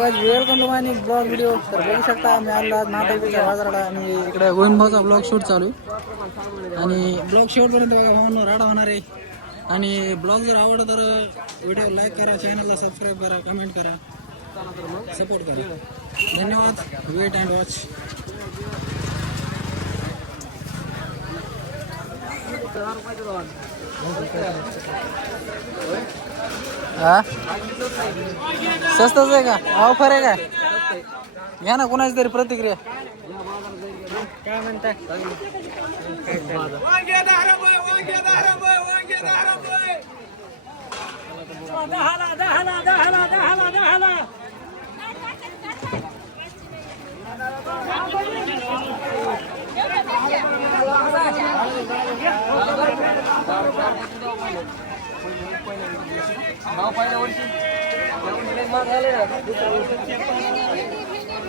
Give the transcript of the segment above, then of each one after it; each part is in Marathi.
Welcome to my blog video. तर बघू शकता आम्ही आलो आज नाटेच्या बाजाराला आणि इकडे गोविंदभाऊचा ब्लॉग शूट चालू आहे आणि ब्लॉग शेवटपर्यंत बघा. भावांनो राडा होणार आहे आणि ब्लॉग जर आवडला तर व्हिडिओ लाईक करा, चॅनलला सबस्क्राईब करा, कमेंट करा, सपोर्ट करा. धन्यवाद. Wait and watch. हा स्वस्तच आहे का? ऑफर आहे का? घ्या ना कोणाची तरी प्रतिक्रिया. काय म्हणताय?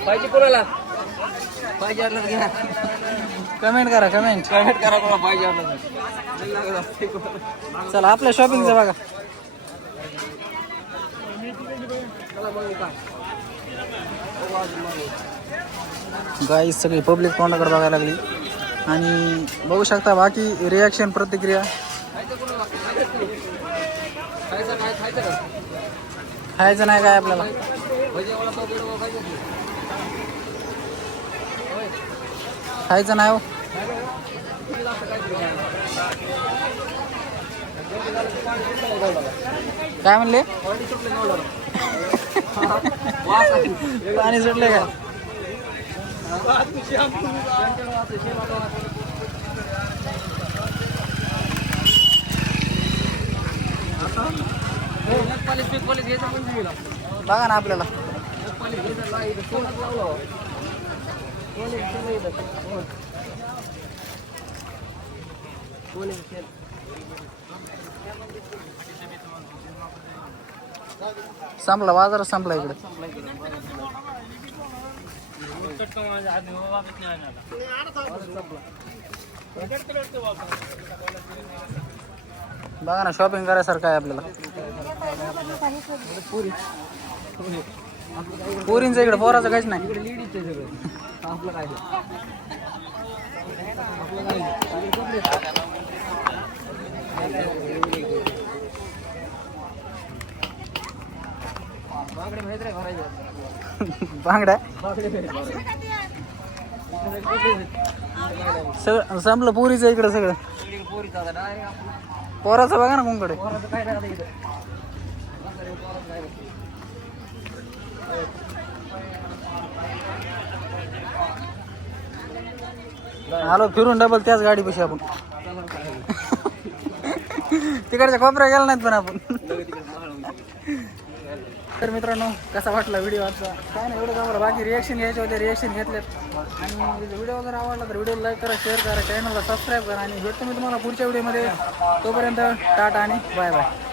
पाहिजे कोणाला पाहिजे कमेंट करा, कमेंट करा कोणाला पाहिजे. चला आपल्या शॉपिंगचं बघा. गाईज सगळी पब्लिक तोंडाकडे बघायला लागली आणि बघू शकता बाकी रिॲक्शन प्रतिक्रिया. खायचं नाही काय आपल्याला? खायचं नाही हो. काय म्हणले? पाणी सुटले का? बघा ना आपल्याला. संपला बाजार, संपला इकडे. बघा ना शॉपिंग करायसारखं आहे आपल्याला. पोरींचं इकडे, पोराचं काहीच नाही. आपलं काय बांगड्या सगळं संपलं. पोरीचं इकडं सगळं. पोराचं बघा ना कोणकडे. आलो फिरून डबल त्याच गाडी पैसे आपण. तिकडच्या कोपऱ्या गेला नाहीत पण आपण. तर मित्रांनो कसा वाटला व्हिडिओ आजचा? काय नाही एवढं आम्हाला बाकी रिॲक्शन घ्यायचे होते, रिॲक्शन घेतलेत. आणि व्हिडिओ जर आवडला तर व्हिडिओ लाईक करा, शेअर करा, चॅनलला सबस्क्राईब करा आणि भेटतो मी तुम्हाला पुढच्या व्हिडिओमध्ये. तोपर्यंत टाटा आणि बाय बाय.